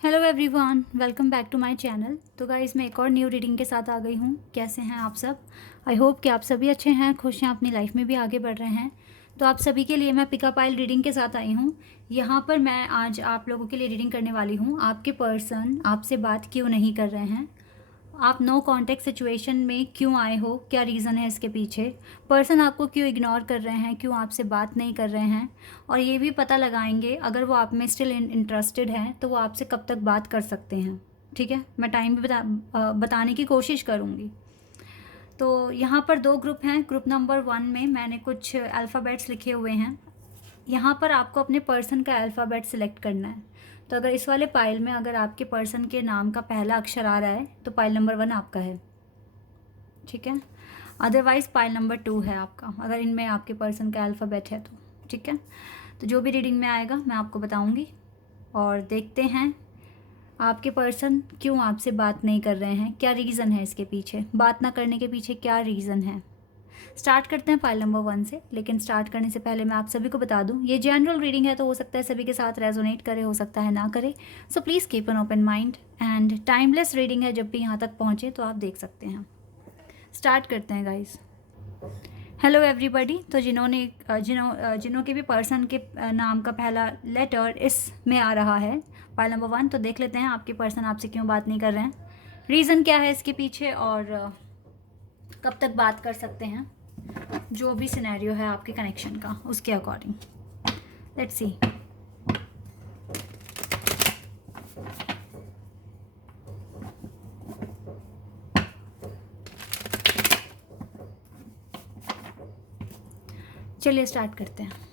Hello everyone, welcome back to my channel. तो guys मैं एक और न्यू रीडिंग के साथ आ गई हूँ। कैसे हैं आप सब? आई होप कि आप सभी अच्छे हैं, खुश हैं, अपनी लाइफ में भी आगे बढ़ रहे हैं। तो आप सभी के लिए मैं पिकअप आइल रीडिंग के साथ आई हूँ। यहाँ पर मैं आज आप लोगों के लिए रीडिंग करने वाली हूँ। आपके पर्सन आपसे बात क्यों नहीं कर रहे हैं, आप नो कांटेक्ट सिचुएशन में क्यों आए हो, क्या रीज़न है इसके पीछे, पर्सन आपको क्यों इग्नोर कर रहे हैं, क्यों आपसे बात नहीं कर रहे हैं, और ये भी पता लगाएंगे अगर वो आप में स्टिल इंटरेस्टेड हैं तो वो आपसे कब तक बात कर सकते हैं। ठीक है, मैं टाइम भी बताने की कोशिश करूँगी। तो यहाँ पर दो ग्रुप हैं। ग्रुप नंबर 1 में मैंने कुछ अल्फ़ाबेट्स लिखे हुए हैं। यहाँ पर आपको अपने पर्सन का अल्फ़ाबेट सिलेक्ट करना है। तो अगर इस वाले पाइल में अगर आपके पर्सन के नाम का पहला अक्षर आ रहा है तो पाइल नंबर 1 आपका है। ठीक है, अदरवाइज़ पाइल नंबर 2 है आपका, अगर इनमें आपके पर्सन का अल्फ़ाबेट है तो। ठीक है, तो जो भी रीडिंग में आएगा मैं आपको बताऊंगी। और देखते हैं आपके पर्सन क्यों आपसे बात नहीं कर रहे हैं, क्या रीज़न है इसके पीछे, बात ना करने के पीछे क्या रीज़न है। स्टार्ट करते हैं फाइल नंबर 1 से। लेकिन स्टार्ट करने से पहले मैं आप सभी को बता दूं, ये जनरल रीडिंग है तो हो सकता है सभी के साथ रेजोनेट करे, हो सकता है ना करे। So please keep an open mind and timeless reading है, जब भी यहाँ तक पहुँचे तो आप देख सकते हैं। स्टार्ट करते हैं गाइज। Hello everybody. तो जिन्हों के भी पर्सन के नाम का पहला लेटर इस में आ रहा है फाइल नंबर 1, तो देख लेते हैं आपके पर्सन आपसे क्यों बात नहीं कर रहे हैं, रीज़न क्या है इसके पीछे, और कब तक बात कर सकते हैं। जो भी सिनेरियो है आपके कनेक्शन का उसके अकॉर्डिंग। Let's see. चलिए स्टार्ट करते हैं।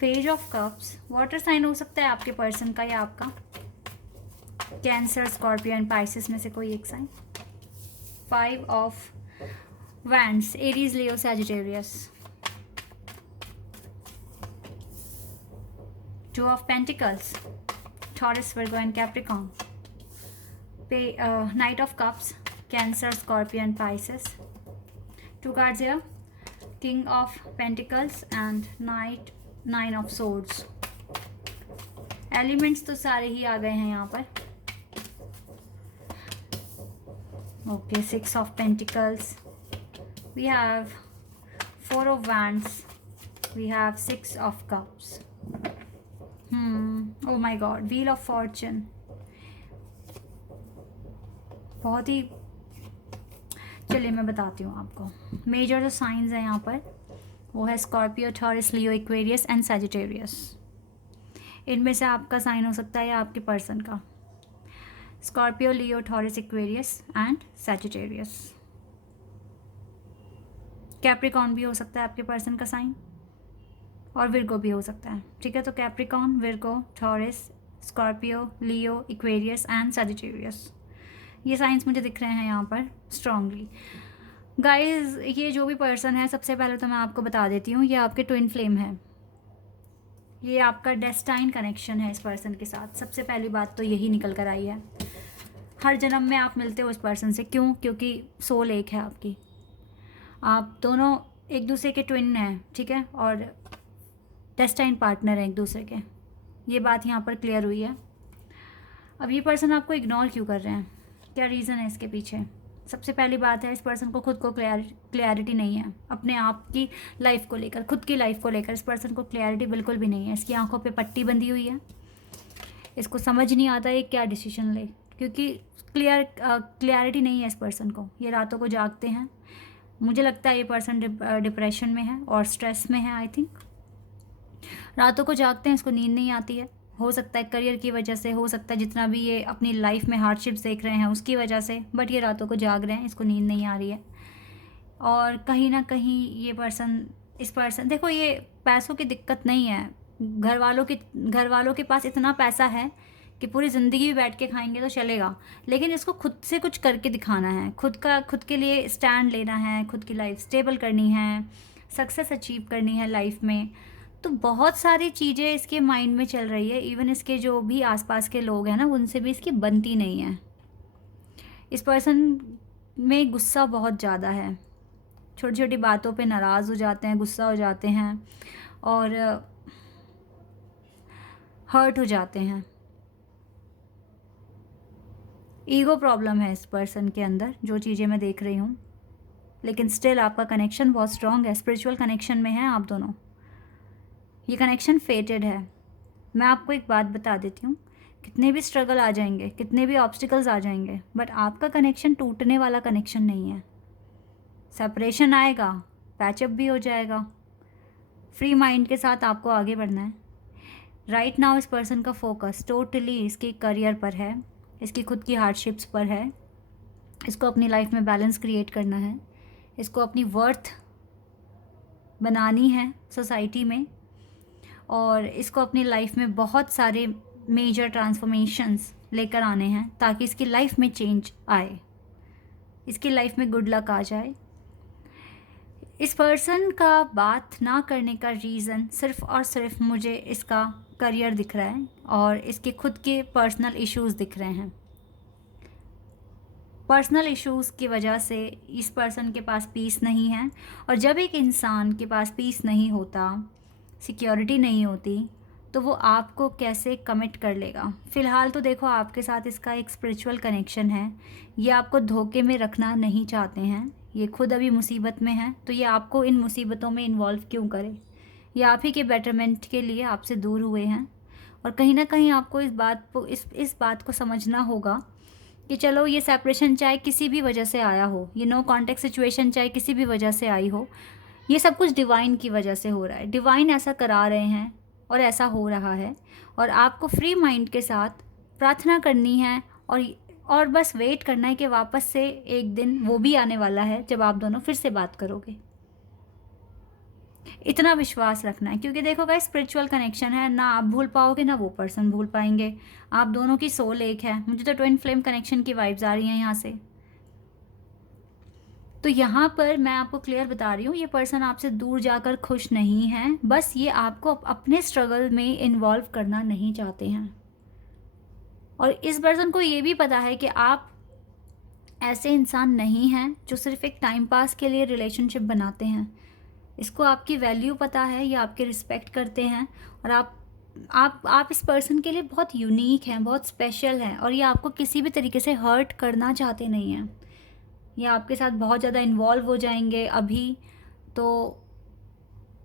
Page of cups, water sign हो सकता है आपके पर्सन का या आपका, कैंसर, स्कॉर्पियो एंड पाइसिस में से कोई एक sign. 5 of wands, Aries, Leo, Sagittarius. 2 of pentacles, Taurus, Virgo and Capricorn. Knight of cups, Cancer, Scorpio and Pisces. 2 cards here, king of pentacles and nine of swords. Elements तो सारे ही आ गए हैं यहाँ पर। Okay, 6 of pentacles, we have 4 of wands, we have 6 of cups. Oh my God, wheel of fortune. बहुत ही, चलिए मैं बताती हूँ आपको। मेजर जो साइंस हैं यहाँ पर वो है Scorpio, Taurus, Leo, Aquarius and Sagittarius. इनमें से आपका साइन हो सकता है या आपके पर्सन का। Scorpio, Leo, taurus, Aquarius and Sagittarius. Capricorn भी हो सकता है आपके पर्सन का साइन, और विर्गो भी हो सकता है। ठीक है, तो Capricorn, Virgo, taurus, Scorpio, Leo, Aquarius and Sagittarius, ये साइंस मुझे दिख रहे हैं यहाँ पर स्ट्रांगली। गाइज, ये जो भी पर्सन है, सबसे पहले तो मैं आपको बता देती हूँ, ये आपके ट्विन फ्लेम है। ये आपका डेस्टाइन कनेक्शन है इस पर्सन के साथ। सबसे पहली बात तो यही निकल कर आई है। हर जन्म में आप मिलते हो इस पर्सन से। क्यों? क्योंकि सोल एक है आपकी, आप दोनों एक दूसरे के ट्विन हैं। ठीक है, और डेस्टाइन पार्टनर हैं एक दूसरे के। ये बात यहाँ पर क्लियर हुई है। अब ये पर्सन आपको इग्नोर क्यों कर रहे हैं, क्या रीज़न है इसके पीछे? सबसे पहली बात है, इस पर्सन को खुद को क्लैरिटी नहीं है अपने आप की लाइफ को लेकर, खुद की लाइफ को लेकर इस पर्सन को क्लैरिटी बिल्कुल भी नहीं है। इसकी आंखों पे पट्टी बंधी हुई है, इसको समझ नहीं आता है क्या डिसीजन ले, क्योंकि क्लैरिटी नहीं है इस पर्सन को। ये रातों को जागते हैं। मुझे लगता है ये पर्सन डिप्रेशन में है और स्ट्रेस में है। आई थिंक रातों को जागते हैं, इसको नींद नहीं आती है। हो सकता है करियर की वजह से, हो सकता है जितना भी ये अपनी लाइफ में हार्डशिप्स देख रहे हैं उसकी वजह से, बट ये रातों को जाग रहे हैं, इसको नींद नहीं आ रही है। और कहीं ना कहीं ये इस पर्सन देखो, ये पैसों की दिक्कत नहीं है। घर वालों के पास इतना पैसा है कि पूरी ज़िंदगी भी बैठ के खाएंगे तो चलेगा, लेकिन इसको खुद से कुछ करके दिखाना है, खुद के लिए स्टैंड लेना है, खुद की लाइफ स्टेबल करनी है, सक्सेस अचीव करनी है लाइफ में। तो बहुत सारी चीज़ें इसके माइंड में चल रही है। इवन इसके जो भी आसपास के लोग हैं ना, उनसे भी इसकी बनती नहीं है। इस पर्सन में गुस्सा बहुत ज़्यादा है, छोटी छोटी बातों पे नाराज़ हो जाते हैं, गुस्सा हो जाते हैं और हर्ट हो जाते हैं। ईगो प्रॉब्लम है इस पर्सन के अंदर, जो चीज़ें मैं देख रही हूँ, लेकिन स्टिल आपका कनेक्शन बहुत स्ट्रॉन्ग है, स्पिरिचुअल कनेक्शन में हैं आप दोनों। ये कनेक्शन फेटेड है। मैं आपको एक बात बता देती हूँ, कितने भी स्ट्रगल आ जाएंगे, कितने भी ऑब्स्टिकल्स आ जाएंगे, बट आपका कनेक्शन टूटने वाला कनेक्शन नहीं है। सेपरेशन आएगा, पैचअप भी हो जाएगा। फ्री माइंड के साथ आपको आगे बढ़ना है। राइट नाउ इस पर्सन का फोकस टोटली इसके करियर पर है, इसकी खुद की हार्डशिप्स पर है। इसको अपनी लाइफ में बैलेंस क्रिएट करना है, इसको अपनी वर्थ बनानी है सोसाइटी में, और इसको अपनी लाइफ में बहुत सारे मेजर ट्रांसफॉर्मेशंस लेकर आने हैं ताकि इसकी लाइफ में चेंज आए, इसकी लाइफ में गुड लक आ जाए। इस पर्सन का बात ना करने का रीज़न सिर्फ़ और सिर्फ मुझे इसका करियर दिख रहा है और इसके खुद के पर्सनल इश्यूज़ दिख रहे हैं। पर्सनल इश्यूज़ की वजह से इस पर्सन के पास पीस नहीं है, और जब एक इंसान के पास पीस नहीं होता, सिक्योरिटी नहीं होती, तो वो आपको कैसे कमिट कर लेगा। फ़िलहाल तो देखो आपके साथ इसका एक स्पिरिचुअल कनेक्शन है, ये आपको धोखे में रखना नहीं चाहते हैं, ये खुद अभी मुसीबत में है, तो ये आपको इन मुसीबतों में इन्वॉल्व क्यों करे। ये आप ही के बेटरमेंट के लिए आपसे दूर हुए हैं, और कहीं ना कहीं आपको इस बात को समझना होगा कि चलो ये सेपरेशन चाहे किसी भी वजह से आया हो, ये नो कॉन्टेक्ट सिचुएशन चाहे किसी भी वजह से आई हो, ये सब कुछ डिवाइन की वजह से हो रहा है। डिवाइन ऐसा करा रहे हैं और ऐसा हो रहा है, और आपको फ्री माइंड के साथ प्रार्थना करनी है और बस वेट करना है कि वापस से एक दिन वो भी आने वाला है जब आप दोनों फिर से बात करोगे। इतना विश्वास रखना है, क्योंकि देखो गाइस स्पिरिचुअल कनेक्शन है, ना आप भूल पाओगे ना वो पर्सन भूल पाएंगे। आप दोनों की सोल एक है। मुझे तो ट्विन फ्लेम कनेक्शन की वाइब्स आ रही हैं यहाँ से। तो यहाँ पर मैं आपको क्लियर बता रही हूँ, ये पर्सन आपसे दूर जाकर खुश नहीं है, बस ये आपको अपने स्ट्रगल में इन्वॉल्व करना नहीं चाहते हैं। और इस पर्सन को ये भी पता है कि आप ऐसे इंसान नहीं हैं जो सिर्फ एक टाइम पास के लिए रिलेशनशिप बनाते हैं। इसको आपकी वैल्यू पता है, ये आपके रिस्पेक्ट करते हैं, और आप इस पर्सन के लिए बहुत यूनिक हैं, बहुत स्पेशल हैं, और ये आपको किसी भी तरीके से हर्ट करना चाहते नहीं हैं। ये आपके साथ बहुत ज़्यादा इन्वॉल्व हो जाएंगे अभी, तो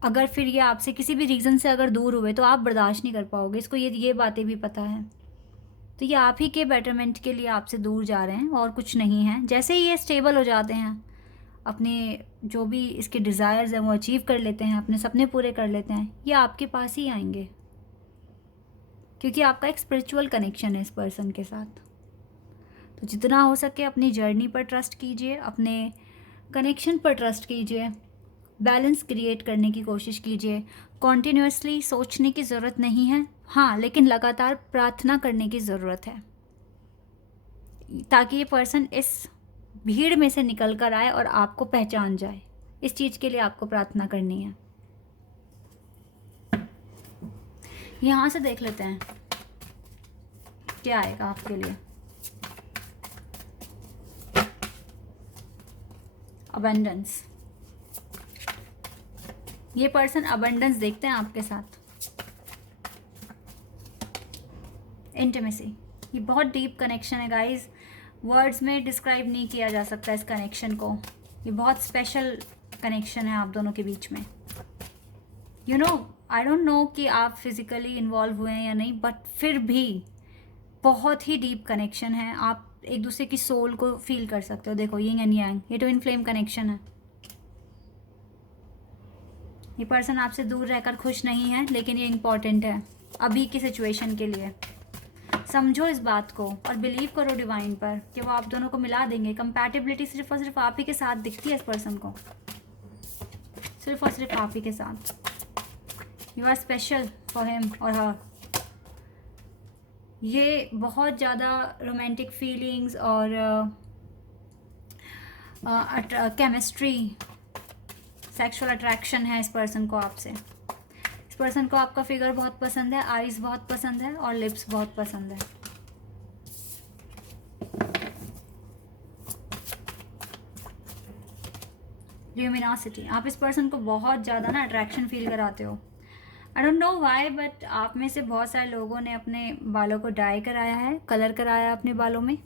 अगर फिर ये आपसे किसी भी रीज़न से अगर दूर हुए तो आप बर्दाश्त नहीं कर पाओगे। इसको ये बातें भी पता है। तो ये आप ही के बेटरमेंट के लिए आपसे दूर जा रहे हैं और कुछ नहीं है। जैसे ही ये स्टेबल हो जाते हैं, अपने जो भी इसके डिज़ायर्स हैं वो अचीव कर लेते हैं, अपने सपने पूरे कर लेते हैं, ये आपके पास ही आएंगे, क्योंकि आपका एक स्पिरिचुअल कनेक्शन है इस पर्सन के साथ। तो जितना हो सके अपनी जर्नी पर ट्रस्ट कीजिए, अपने कनेक्शन पर ट्रस्ट कीजिए, बैलेंस क्रिएट करने की कोशिश कीजिए। कॉन्टिन्यूसली सोचने की ज़रूरत नहीं है, हाँ, लेकिन लगातार प्रार्थना करने की ज़रूरत है, ताकि ये पर्सन इस भीड़ में से निकल कर आए और आपको पहचान जाए। इस चीज़ के लिए आपको प्रार्थना करनी है। यहाँ से देख लेते हैं क्या आएगा आपके लिए। अबंडेंस, ये पर्सन अबंडेंस देखते हैं आपके साथ। इंटीमेसी, ये बहुत डीप कनेक्शन है गाइस, वर्ड्स में डिस्क्राइब नहीं किया जा सकता इस कनेक्शन को। ये बहुत स्पेशल कनेक्शन है आप दोनों के बीच में। You know, I don't know कि आप फिज़िकली इन्वॉल्व हुए हैं या नहीं, बट फिर भी बहुत ही डीप कनेक्शन है। आप एक दूसरे की सोल को फील कर सकते हो। देखो यिंग एंड यांग, ये ट्विन फ्लेम कनेक्शन है। ये पर्सन आपसे दूर रहकर खुश नहीं है, लेकिन ये इम्पॉर्टेंट है अभी की सिचुएशन के लिए। समझो इस बात को और बिलीव करो डिवाइन पर कि वो आप दोनों को मिला देंगे। कंपैटिबिलिटी सिर्फ और सिर्फ आप ही के साथ दिखती है इस पर्सन को, सिर्फ और सिर्फ आप ही के साथ। You are special for him और हर। ये बहुत ज़्यादा रोमांटिक फीलिंग्स और केमिस्ट्री, सेक्सुअल अट्रैक्शन है इस पर्सन को आपसे। इस पर्सन को आपका फिगर बहुत पसंद है, आईज बहुत पसंद है और लिप्स बहुत पसंद है। ल्यूमिनोसिटी, आप इस पर्सन को बहुत ज़्यादा ना अट्रैक्शन फील कराते हो। I don't know why, but आप में से बहुत सारे लोगों ने अपने बालों को डाई कराया है, कलर कराया है अपने बालों में,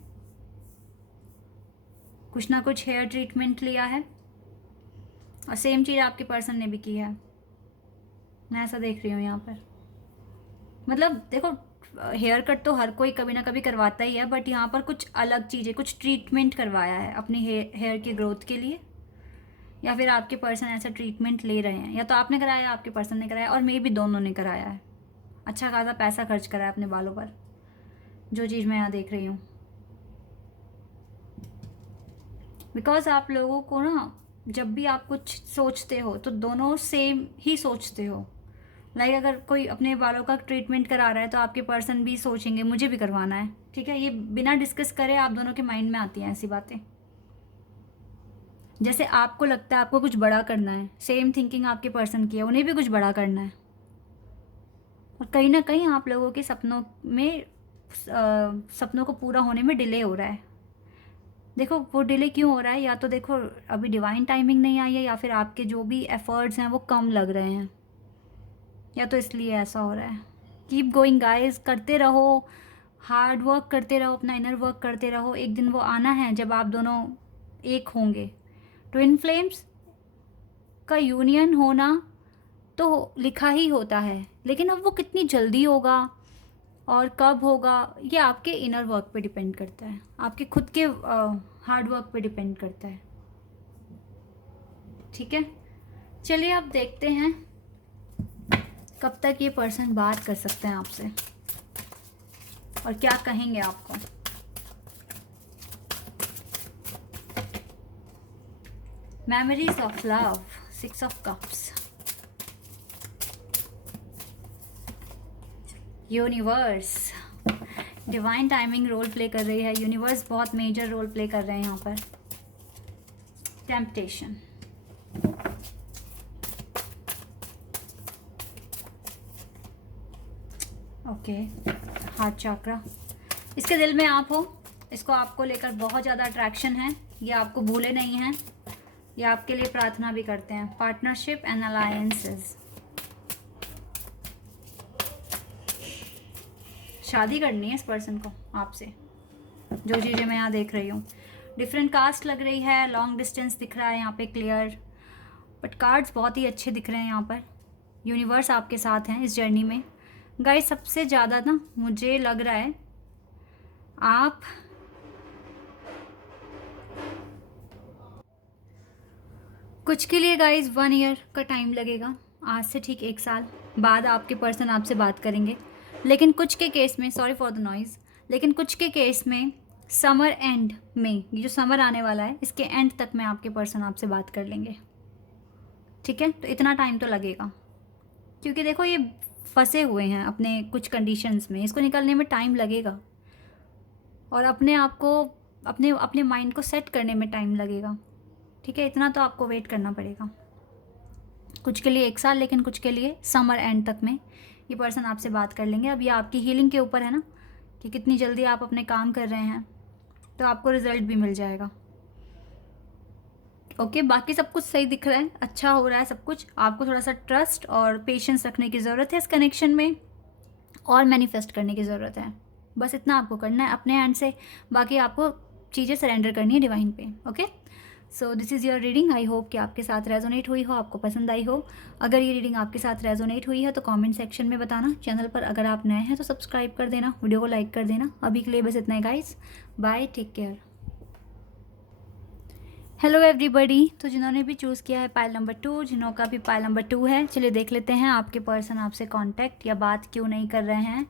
कुछ ना कुछ हेयर ट्रीटमेंट लिया है, और सेम चीज़ आपके पर्सन ने भी की है। मैं ऐसा देख रही हूँ यहाँ पर। मतलब देखो, हेयर कट तो हर कोई कभी ना कभी करवाता ही है, बट यहाँ पर कुछ अलग चीज़ें, कुछ ट्रीटमेंट करवाया है अपनी हेयर की ग्रोथ के लिए, या फिर आपके पर्सन ऐसा ट्रीटमेंट ले रहे हैं, या तो आपने कराया या आपके पर्सन ने कराया, और मे भी दोनों ने कराया है। अच्छा खासा पैसा खर्च करा है अपने बालों पर, जो चीज़ मैं यहाँ देख रही हूँ। बिकॉज आप लोगों को ना, जब भी आप कुछ सोचते हो तो दोनों सेम ही सोचते हो। लाइक अगर कोई अपने बालों का ट्रीटमेंट करा रहा है तो आपके पर्सन भी सोचेंगे मुझे भी करवाना है, ठीक है। ये बिना डिस्कस करे आप दोनों के माइंड में आती हैं ऐसी बातें। जैसे आपको लगता है आपको कुछ बड़ा करना है, सेम थिंकिंग आपके पर्सन की है, उन्हें भी कुछ बड़ा करना है। और कहीं ना कहीं आप लोगों के सपनों में सपनों को पूरा होने में डिले हो रहा है। देखो वो डिले क्यों हो रहा है, या तो देखो अभी डिवाइन टाइमिंग नहीं आई है, या फिर आपके जो भी एफर्ट्स हैं वो कम लग रहे हैं, या तो इसलिए ऐसा हो रहा है। कीप गोइंग गाइस, करते रहो, हार्ड वर्क करते रहो, अपना इनर वर्क करते रहो। एक दिन वो आना है जब आप दोनों एक होंगे। ट्विन फ्लेम्स का यूनियन होना तो लिखा ही होता है, लेकिन अब वो कितनी जल्दी होगा और कब होगा ये आपके इनर वर्क पे डिपेंड करता है, आपके खुद के हार्ड वर्क पे डिपेंड करता है, ठीक है। चलिए अब देखते हैं कब तक ये पर्सन बात कर सकते हैं आपसे और क्या कहेंगे आपको। Memories of love, 6 of cups, universe, divine timing role play कर रही है। यूनिवर्स बहुत मेजर रोल प्ले कर रहे हैं यहाँ पर। टेम्पटेशन, ओके, हार्ट चक्रा, इसके दिल में आप हो, इसको आपको लेकर बहुत ज़्यादा अट्रैक्शन है, ये आपको भूले नहीं हैं, ये आपके लिए प्रार्थना भी करते हैं। पार्टनरशिप एंड अलायंसेस, शादी करनी है इस पर्सन को आपसे, जो चीज़ें मैं यहाँ देख रही हूँ। डिफरेंट कास्ट लग रही है, लॉन्ग डिस्टेंस दिख रहा है यहाँ पे क्लियर, बट कार्ड्स बहुत ही अच्छे दिख रहे हैं यहाँ पर। यूनिवर्स आपके साथ हैं इस जर्नी में। गाइस सबसे ज़्यादा ना मुझे लग रहा है आप कुछ के लिए गाइस 1 ईयर का टाइम लगेगा, आज से ठीक 1 साल बाद आपके पर्सन आपसे बात करेंगे। लेकिन कुछ के केस में, सॉरी फॉर द नॉइज़, लेकिन कुछ के केस में समर एंड में, ये जो समर आने वाला है इसके एंड तक में आपके पर्सन आपसे बात कर लेंगे, ठीक है। तो इतना टाइम तो लगेगा, क्योंकि देखो ये फंसे हुए हैं अपने कुछ कंडीशंस में, इसको निकलने में टाइम लगेगा, और अपने आप को अपने अपने माइंड को सेट करने में टाइम लगेगा, ठीक है। इतना तो आपको वेट करना पड़ेगा। कुछ के लिए 1 साल, लेकिन कुछ के लिए समर एंड तक में ये पर्सन आपसे बात कर लेंगे। अब ये आपकी हीलिंग के ऊपर है ना, कि कितनी जल्दी आप अपने काम कर रहे हैं, तो आपको रिजल्ट भी मिल जाएगा। ओके, बाकी सब कुछ सही दिख रहा है, अच्छा हो रहा है सब कुछ। आपको थोड़ा सा ट्रस्ट और पेशेंस रखने की ज़रूरत है इस कनेक्शन में, और मैनिफेस्ट करने की ज़रूरत है। बस इतना आपको करना है अपने हैंड से, बाकी आपको चीज़ें सरेंडर करनी है डिवाइन पे। Okay, so this is your reading. I hope कि आपके साथ रेजोनेट हुई हो, आपको पसंद आई हो। अगर ये रीडिंग आपके साथ रेजोनेट हुई है तो कमेंट सेक्शन में बताना। चैनल पर अगर आप नए हैं तो सब्सक्राइब कर देना, वीडियो को लाइक कर देना। अभी के लिए बस इतना ही guys, bye, take care. Hello everybody, तो जिन्होंने भी चूज़ किया है पाइल नंबर 2, जिन्हों का भी पाइल नंबर 2 है, चलिए देख लेते हैं आपके पर्सन आपसे कांटेक्ट या बात क्यों नहीं कर रहे हैं,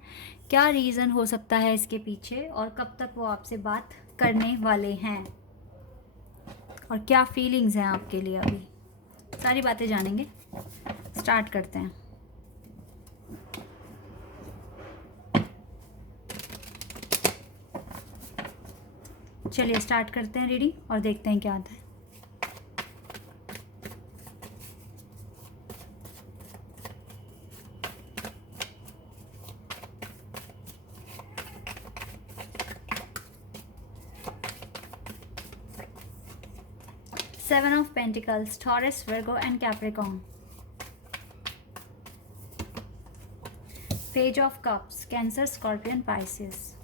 क्या रीज़न हो सकता है इसके पीछे, और कब तक वो आपसे बात करने वाले हैं, और क्या फीलिंग्स हैं आपके लिए। अभी सारी बातें जानेंगे। स्टार्ट करते हैं। चलिए स्टार्ट करते हैं रीडिंग और देखते हैं क्या आता है। 7 of Pentacles, Taurus, Virgo and Capricorn. Page of Cups, Cancer, Scorpion, Pisces.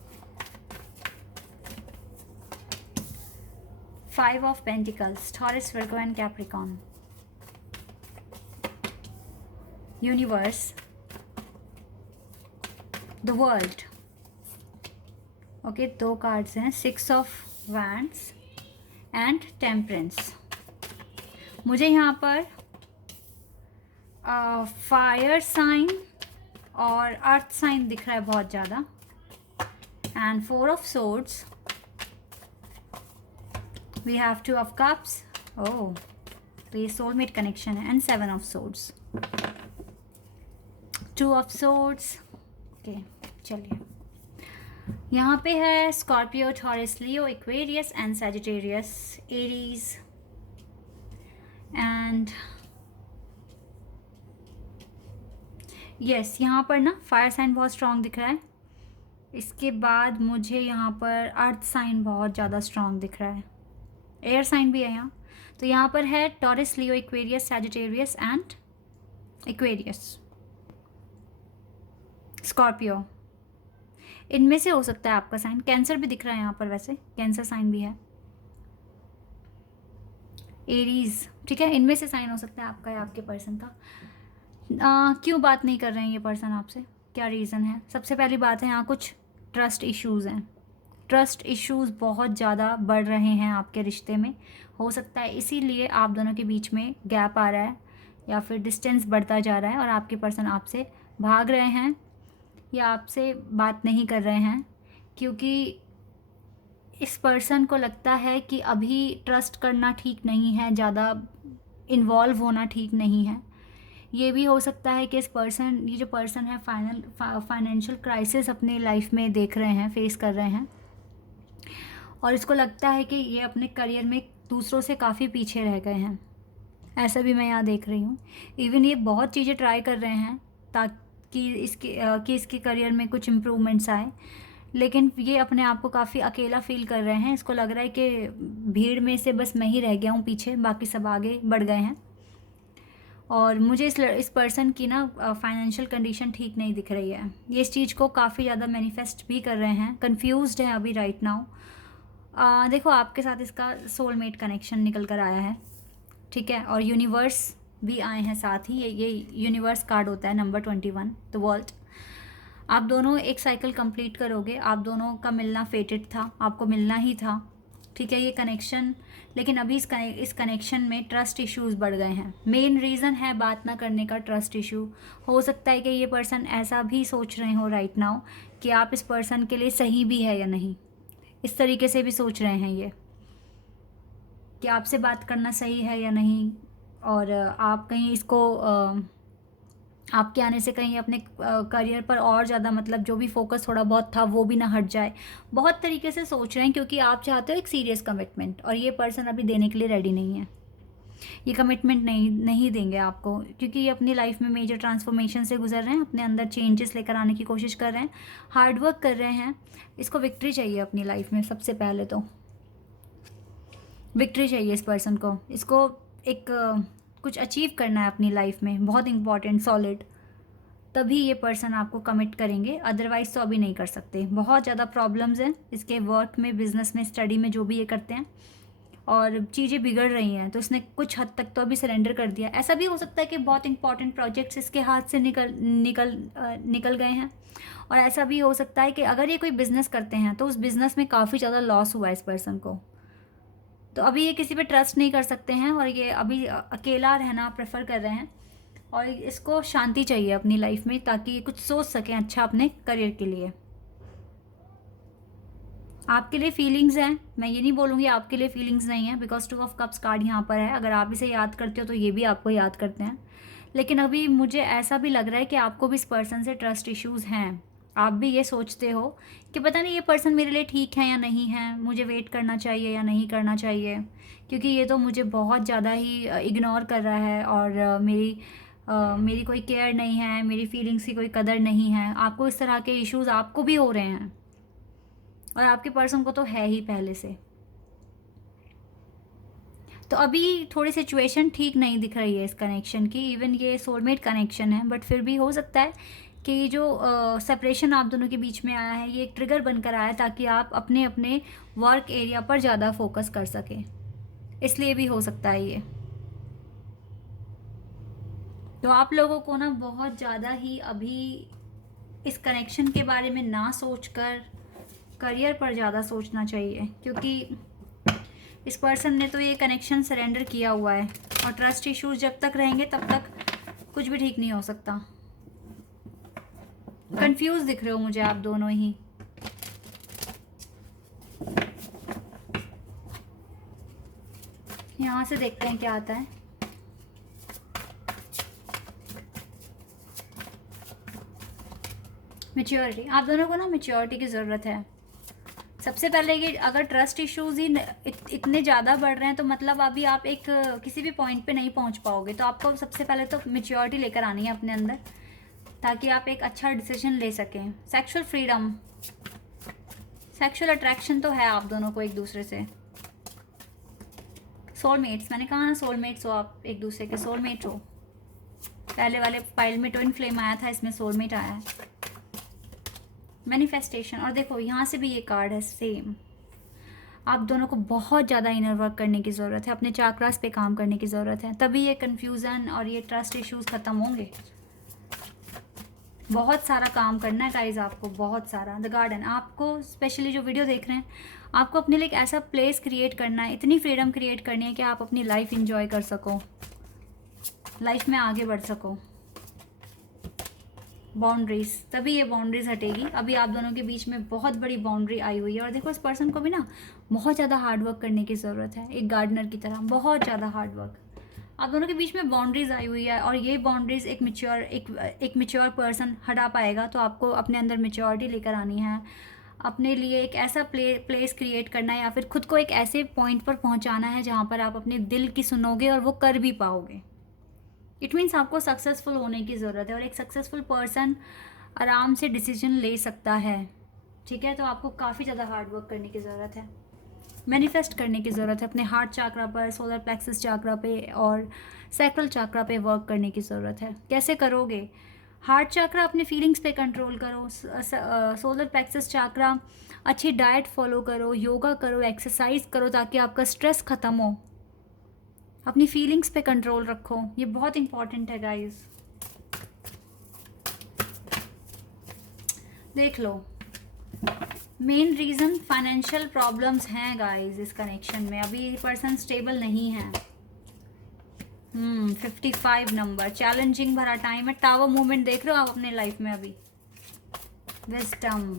5 of Pentacles, Taurus, Virgo and Capricorn. Universe, the World. Okay, 2 cards हैं, 6 ऑफ वैंड्स एंड टेम्परेंस. मुझे यहाँ पर फायर साइन और अर्थ साइन दिख रहा है बहुत ज़्यादा. And 4 of swords, we have 2 of cups. Oh, तो ये सोलमेट कनेक्शन है. And 7 of swords, 2 of swords. Okay, चलिए. यहाँ पे है Scorpio, Taurus, Leo, Aquarius and Sagittarius, Aries. And yes, यहाँ पर ना फायर साइन बहुत स्ट्रॉन्ग दिख रहा है. इसके बाद मुझे यहाँ पर अर्थ साइन बहुत ज़्यादा स्ट्रॉन्ग दिख रहा है. एयर साइन भी है यहाँ. तो यहाँ पर है taurus, Leo, Aquarius, Sagittarius and Aquarius, Scorpio. इनमें से हो सकता है आपका साइन. कैंसर भी दिख रहा है यहाँ पर, वैसे कैंसर साइन भी है. एरीज, ठीक है. इनमें से साइन हो सकता है आपका या आपके पर्सन का. क्यों बात नहीं कर रहे हैं ये पर्सन आपसे, क्या रीज़न है? सबसे पहली बात है, यहाँ कुछ ट्रस्ट इश्यूज़ हैं. ट्रस्ट इश्यूज़ बहुत ज़्यादा बढ़ रहे हैं आपके रिश्ते में. हो सकता है इसीलिए आप दोनों के बीच में गैप आ रहा है या फिर डिस्टेंस बढ़ता जा रहा है और आपके पर्सन आपसे भाग रहे हैं या आपसे बात नहीं कर रहे हैं, क्योंकि इस पर्सन को लगता है कि अभी ट्रस्ट करना ठीक नहीं है, ज़्यादा इन्वॉल्व होना ठीक नहीं है. ये भी हो सकता है कि ये जो पर्सन है फाइनेंशियल क्राइसिस अपने लाइफ में देख रहे हैं, फेस कर रहे हैं, और इसको लगता है कि ये अपने करियर में दूसरों से काफ़ी पीछे रह गए हैं. ऐसा भी मैं यहाँ देख रही हूँ. इवन ये बहुत चीज़ें ट्राई कर रहे हैं ताकि इसके करियर में कुछ इम्प्रूवमेंट्स आए, लेकिन ये अपने आप को काफ़ी अकेला फील कर रहे हैं. इसको लग रहा है कि भीड़ में से बस मैं ही रह गया हूँ पीछे, बाकी सब आगे बढ़ गए हैं. और मुझे इस पर्सन की ना फाइनेंशियल कंडीशन ठीक नहीं दिख रही है. ये इस चीज़ को काफ़ी ज़्यादा मैनिफेस्ट भी कर रहे हैं, कंफ्यूज्ड हैं अभी राइट नाउ. देखो, आपके साथ इसका सोलमेट कनेक्शन निकल कर आया है, ठीक है. और यूनिवर्स भी आए हैं साथ ही. ये यूनिवर्स कार्ड होता है नंबर 21, द वर्ल्ड. आप दोनों एक साइकिल कंप्लीट करोगे. आप दोनों का मिलना फेटेड था, आपको मिलना ही था, ठीक है, ये कनेक्शन. लेकिन अभी इस कनेक्शन में ट्रस्ट इश्यूज़ बढ़ गए हैं. मेन रीज़न है बात ना करने का, ट्रस्ट इशू. हो सकता है कि ये पर्सन ऐसा भी सोच रहे हो राइट नाउ कि आप इस पर्सन के लिए सही भी है या नहीं. इस तरीके से भी सोच रहे हैं ये कि आपसे बात करना सही है या नहीं, और आप कहीं इसको आपके आने से कहीं अपने करियर पर और ज़्यादा, मतलब जो भी फोकस थोड़ा बहुत था वो भी ना हट जाए. बहुत तरीके से सोच रहे हैं, क्योंकि आप चाहते हो एक सीरियस कमिटमेंट, और ये पर्सन अभी देने के लिए रेडी नहीं है. ये कमिटमेंट नहीं देंगे आपको, क्योंकि ये अपनी लाइफ में मेजर ट्रांसफॉर्मेशन से गुजर रहे हैं, अपने अंदर चेंजेस लेकर आने की कोशिश कर रहे हैं, हार्डवर्क कर रहे हैं. इसको विक्ट्री चाहिए अपनी लाइफ में. सबसे पहले तो विक्ट्री चाहिए इस पर्सन को. इसको एक कुछ अचीव करना है अपनी लाइफ में, बहुत इंपॉर्टेंट, सॉलिड. तभी ये पर्सन आपको कमिट करेंगे, अदरवाइज़ तो अभी नहीं कर सकते. बहुत ज़्यादा प्रॉब्लम्स हैं इसके वर्क में, बिजनेस में, स्टडी में, जो भी ये करते हैं, और चीज़ें बिगड़ रही हैं. तो इसने कुछ हद तक तो अभी सरेंडर कर दिया. ऐसा भी हो सकता है कि बहुत इंपॉर्टेंट प्रोजेक्ट्स इसके हाथ से निकल गए हैं. और ऐसा भी हो सकता है कि अगर ये कोई बिज़नेस करते हैं तो उस बिज़नेस में काफ़ी ज़्यादा लॉस हुआ है इस पर्सन को. तो अभी ये किसी पे ट्रस्ट नहीं कर सकते हैं, और ये अभी अकेला रहना प्रेफर कर रहे हैं, और इसको शांति चाहिए अपनी लाइफ में, ताकि कुछ सोच सकें अच्छा अपने करियर के लिए. आपके लिए फीलिंग्स हैं, मैं ये नहीं बोलूँगी आपके लिए फीलिंग्स नहीं है, बिकॉज 2 ऑफ कप्स कार्ड यहाँ पर है. अगर आप इसे याद करते हो तो ये भी आपको याद करते हैं. लेकिन अभी मुझे ऐसा भी लग रहा है कि आपको भी इस पर्सन से ट्रस्ट इश्यूज़ हैं. आप भी ये सोचते हो कि पता नहीं ये पर्सन मेरे लिए ठीक है या नहीं है, मुझे वेट करना चाहिए या नहीं करना चाहिए, क्योंकि ये तो मुझे बहुत ज़्यादा ही इग्नोर कर रहा है, और मेरी कोई केयर नहीं है, मेरी फीलिंग्स की कोई कदर नहीं है. आपको इस तरह के इश्यूज़ आपको भी हो रहे हैं, और आपके पर्सन को तो है ही पहले से. तो अभी थोड़ी सिचुएशन ठीक नहीं दिख रही है इस कनेक्शन की, इवन ये सोलमेट कनेक्शन है, बट फिर भी हो सकता है कि जो सेपरेशन आप दोनों के बीच में आया है ये एक ट्रिगर बनकर आया है ताकि आप अपने अपने वर्क एरिया पर ज़्यादा फोकस कर सकें, इसलिए भी हो सकता है ये। तो आप लोगों को ना बहुत ज़्यादा ही अभी इस कनेक्शन के बारे में ना सोचकर करियर पर ज़्यादा सोचना चाहिए, क्योंकि इस पर्सन ने तो ये कनेक्शन सरेंडर किया हुआ है और ट्रस्ट इश्यूज जब तक रहेंगे तब तक कुछ भी ठीक नहीं हो सकता। कंफ्यूज दिख रहे हो मुझे आप दोनों ही। यहाँ से देखते हैं क्या आता है। मैच्योरिटी, आप दोनों को ना मैच्योरिटी की ज़रूरत है। सबसे पहले ये अगर ट्रस्ट इश्यूज ही इतने ज़्यादा बढ़ रहे हैं तो मतलब अभी आप एक किसी भी पॉइंट पे नहीं पहुंच पाओगे। तो आपको सबसे पहले तो मैच्योरिटी लेकर आनी है अपने अंदर ताकि आप एक अच्छा डिसीजन ले सकें। सेक्सुअल फ्रीडम, सेक्सुअल अट्रैक्शन तो है आप दोनों को एक दूसरे से। सोलमेट्स, मैंने कहा ना सोलमेट्स हो आप एक दूसरे के, सोलमेट हो। पहले वाले फाइल में ट्विन फ्लेम आया था, इसमें सोलमेट आया है। मैनिफेस्टेशन, और देखो यहाँ से भी ये कार्ड है सेम। आप दोनों को बहुत ज़्यादा इनर वर्क करने की ज़रूरत है, अपने चाक्रास पे काम करने की ज़रूरत है, तभी ये कन्फ्यूज़न और ये ट्रस्ट इश्यूज ख़त्म होंगे। बहुत सारा काम करना है गाइज आपको, बहुत सारा। द गार्डन, आपको स्पेशली जो वीडियो देख रहे हैं आपको अपने लिए एक ऐसा प्लेस क्रिएट करना है, इतनी फ्रीडम क्रिएट करनी है कि आप अपनी लाइफ इंजॉय कर सको, लाइफ में आगे बढ़ सको। बाउंड्रीज, तभी ये बाउंड्रीज हटेगी। अभी आप दोनों के बीच में बहुत बड़ी बाउंड्री आई हुई है और देखो इस पर्सन को भी ना बहुत ज़्यादा हार्ड वर्क करने की ज़रूरत है, एक गार्डनर की तरह बहुत ज़्यादा हार्ड वर्क। आप दोनों के बीच में बाउंड्रीज आई हुई है और ये बाउंड्रीज एक मैच्योर पर्सन हटा पाएगा। तो आपको अपने अंदर मैच्योरिटी लेकर आनी है, अपने लिए एक ऐसा प्लेस क्रिएट करना है या फिर खुद को एक ऐसे पॉइंट पर पहुंचाना है जहां पर आप अपने दिल की सुनोगे और वो कर भी पाओगे। इट मीन्स आपको सक्सेसफुल होने की ज़रूरत है और एक सक्सेसफुल पर्सन आराम से डिसीजन ले सकता है, ठीक है। तो आपको काफ़ी ज़्यादा हार्ड वर्क करने की ज़रूरत है, मैनिफेस्ट करने की ज़रूरत है, अपने हार्ट चाकरा पर, सोलर प्लेक्सस चाकरा पे और सैक्रल चाकरा पे वर्क करने की ज़रूरत है। कैसे करोगे? हार्ट चाकरा अपने फीलिंग्स पे कंट्रोल करो, सोलर प्लेक्सस चाकरा अच्छी डाइट फॉलो करो, योगा करो, एक्सरसाइज करो ताकि आपका स्ट्रेस ख़त्म हो, अपनी फीलिंग्स पे कंट्रोल रखो, ये बहुत इंपॉर्टेंट है गाइस। देख लो, मेन रीज़न फाइनेंशियल प्रॉब्लम्स हैं गाइस इस कनेक्शन में। अभी ये पर्सन स्टेबल नहीं है। 55 नंबर, चैलेंजिंग भरा टाइम है। टावर मूवमेंट देख रहे हो आप अपने लाइफ में अभी। विजडम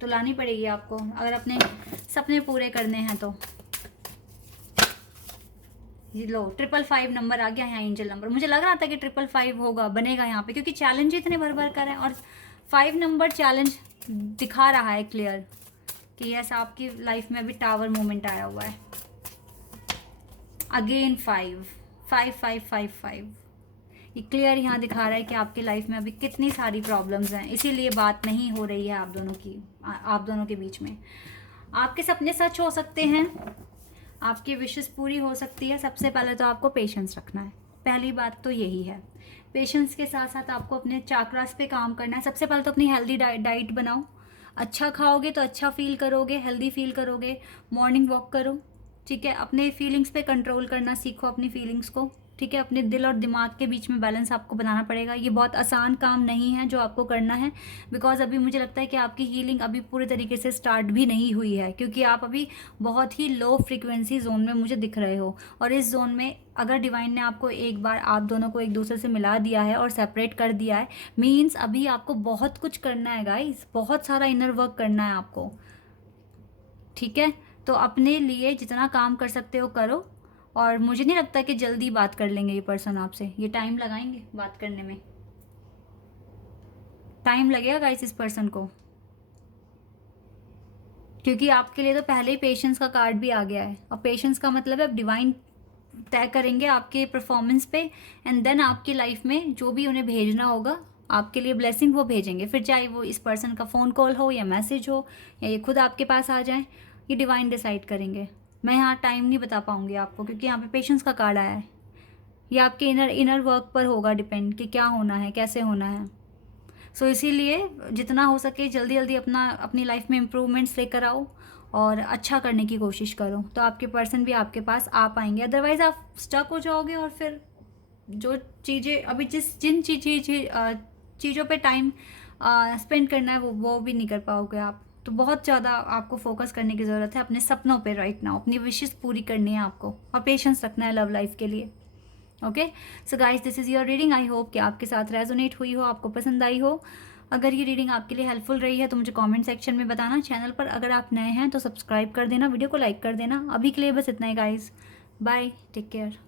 तो लानी पड़ेगी आपको अगर अपने सपने पूरे करने हैं तो। लो 555 नंबर आ गया यहाँ, एंजल नंबर। मुझे लग रहा था कि 555 होगा, बनेगा यहाँ पे, क्योंकि चैलेंज इतने भर भर कर हैं और 5 नंबर चैलेंज दिखा रहा है क्लियर कि यस आपकी लाइफ में अभी टावर मोमेंट आया हुआ है। अगेन 5 ये क्लियर यहाँ दिखा रहा है कि आपकी लाइफ में अभी कितनी सारी प्रॉब्लम्स हैं, इसीलिए बात नहीं हो रही है आप दोनों के बीच में। आपके सपने सच हो सकते हैं, आपकी विशेस पूरी हो सकती है। सबसे पहले तो आपको पेशेंस रखना है, पहली बात तो यही है। पेशेंस के साथ साथ आपको अपने चाक्रास पे काम करना है। सबसे पहले तो अपनी हेल्दी डाइट बनाओ, अच्छा खाओगे तो अच्छा फील करोगे, हेल्दी फील करोगे। मॉर्निंग वॉक करो, ठीक है। अपने फीलिंग्स पे कंट्रोल करना सीखो, अपनी फीलिंग्स को, ठीक है। अपने दिल और दिमाग के बीच में बैलेंस आपको बनाना पड़ेगा। ये बहुत आसान काम नहीं है जो आपको करना है, बिकॉज अभी मुझे लगता है कि आपकी हीलिंग अभी पूरे तरीके से स्टार्ट भी नहीं हुई है, क्योंकि आप अभी बहुत ही लो फ्रीक्वेंसी जोन में मुझे दिख रहे हो। और इस जोन में अगर डिवाइन ने आपको एक बार आप दोनों को एक दूसरे से मिला दिया है और सेपरेट कर दिया है, मीन्स अभी आपको बहुत कुछ करना है गाइस, बहुत सारा इनर वर्क करना है आपको, ठीक है। तो अपने लिए जितना काम कर सकते हो करो, और मुझे नहीं लगता कि जल्दी बात कर लेंगे ये पर्सन आपसे, ये टाइम लगाएंगे बात करने में, टाइम लगेगा गाइस इस पर्सन को, क्योंकि आपके लिए तो पहले ही पेशेंस का कार्ड भी आ गया है। और पेशेंस का मतलब है अब डिवाइन तय करेंगे आपके परफॉर्मेंस पे, एंड देन आपकी लाइफ में जो भी उन्हें भेजना होगा आपके लिए ब्लेसिंग वो भेजेंगे। फिर चाहे वो इस पर्सन का फ़ोन कॉल हो या मैसेज हो या ये खुद आपके पास आ जाए, ये डिवाइन डिसाइड करेंगे। मैं यहाँ टाइम नहीं बता पाऊँगी आपको, क्योंकि यहाँ पे पेशेंस का कार्ड आया है। ये आपके इनर वर्क पर होगा डिपेंड कि क्या होना है, कैसे होना है। सो इसीलिए जितना हो सके जल्दी जल्दी अपनी लाइफ में इम्प्रूवमेंट्स लेकर आओ और अच्छा करने की कोशिश करो, तो आपके पर्सन भी आपके पास आ पाएंगे। अदरवाइज़ आप स्टक हो जाओगे और फिर जो चीज़ें अभी जिन चीज़ों पे टाइम स्पेंड करना है वो भी नहीं कर पाओगे आप। तो बहुत ज़्यादा आपको फोकस करने की ज़रूरत है अपने सपनों पे राइट नाउ, अपनी विशेस पूरी करनी है आपको, और पेशेंस रखना है लव लाइफ के लिए। Okay so guys, this is your reading. I hope कि आपके साथ रेजोनेट हुई हो, आपको पसंद आई हो। अगर ये रीडिंग आपके लिए हेल्पफुल रही है तो मुझे कमेंट सेक्शन में बताना। चैनल पर अगर आप नए हैं तो सब्सक्राइब कर देना, वीडियो को लाइक कर देना। अभी के लिए बस इतना ही गाइस, बाय, टेक केयर।